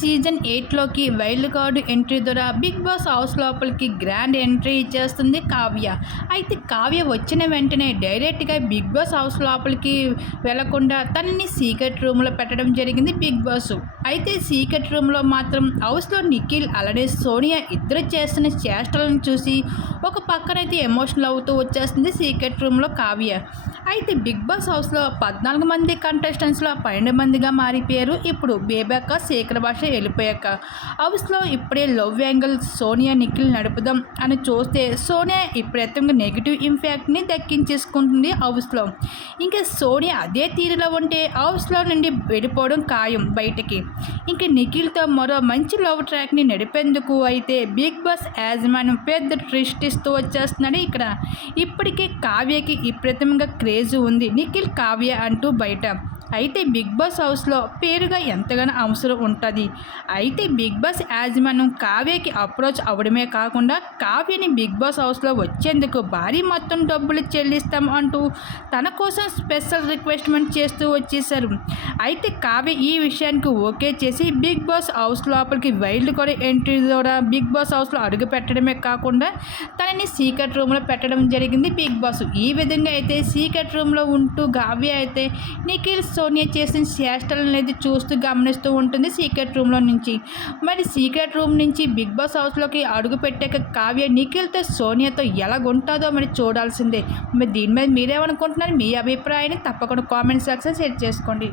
Season ఎయిట్లోకి wild card entry ద్వారా big Boss house లోపలికి గ్రాండ్ ఎంట్రీ ఇచ్చేస్తుంది కావ్య. అయితే కావ్య వచ్చిన వెంటనే డైరెక్ట్గా బిగ్ బాస్ హౌస్ లోపలికి వెళ్ళకుండా తనని సీక్రెట్ రూమ్లో పెట్టడం జరిగింది బిగ్ బాస్. అయితే సీక్రెట్ రూమ్లో మాత్రం హౌస్లో నిఖిల్ అలానే సోనియా ఇద్దరు చేస్తున్న చేష్టలను చూసి ఒక పక్కనైతే ఎమోషనల్ అవుతూ వచ్చేస్తుంది సీక్రెట్ రూమ్లో కావ్య. అయితే బిగ్ బాస్ హౌస్లో పద్నాలుగు మంది కంటెస్టెంట్స్లో పన్నెండు మందిగా మారిపోయారు. ఇప్పుడు బేబాక శేఖర్ భాష వెళ్ళిపోయాక హౌస్లో ఇప్పుడే లవ్ యాంగిల్ సోనియా నిఖిల్ నడుపుదాం అని చూస్తే సోనియా ఇప్పుడైతే నెగిటివ్ ఇంపాక్ట్ని దక్కించేసుకుంటుంది హౌస్లో ఇంకా సోనియా అదే తీరులో ఉంటే హౌస్లో నుండి వెళ్ళిపోవడం ఖాయం బయటికి. ఇంకా నిఖిల్తో మరో మంచి లవ్ ట్రాక్ని నడిపేందుకు అయితే బిగ్ బాస్ యాజమాన్యం పెద్ద ట్విస్ట్ ఇస్తూ వచ్చేస్తున్నాడు ఇక్కడ. ఇప్పటికే కావ్యకి విపరీతంగా క్రేజ్ ఉంది. నిఖిల్ కావ్య అంటూ బయట. అయితే బిగ్ బాస్ హౌస్లో పేరుగా ఎంతగానో అవసరం ఉంటుంది. అయితే బిగ్ బాస్ యాజమాన్యం కావ్యకి అప్రోచ్ అవ్వడమే కాకుండా కావ్యని బిగ్ బాస్ హౌస్లో వచ్చేందుకు భారీ మొత్తం డబ్బులు చెల్లిస్తాం అంటూ తన కోసం స్పెషల్ రిక్వెస్ట్మెంట్ చేస్తూ వచ్చేసారు. అయితే కావ్య ఈ విషయానికి ఓకే చేసి బిగ్ బాస్ హౌస్ లోపలికి వైల్డ్ కూడా ఎంట్రీ ద్వారా బిగ్ బాస్ హౌస్లో అడుగు పెట్టడమే కాకుండా తనని సీక్రెట్ రూమ్లో పెట్టడం జరిగింది బిగ్ బాస్. ఈ విధంగా అయితే సీక్రెట్ రూమ్లో ఉంటూ కావ్య అయితే నిఖిల్ సోనియా చేసిన చేష్టలు అనేది చూస్తూ గమనిస్తూ ఉంటుంది సీక్రెట్ రూమ్లో నుంచి. మరి సీక్రెట్ రూమ్ నుంచి బిగ్ బాస్ హౌస్లోకి అడుగు పెట్టాక కావ్య నిఖిల్తో సోనియాతో ఎలాగుంటుందో మరి చూడాల్సిందే. మరి దీని మీద మీరేమనుకుంటున్నారు? మీ అభిప్రాయాన్ని తప్పకుండా కామెంట్ సెక్షన్ షేర్ చేసుకోండి.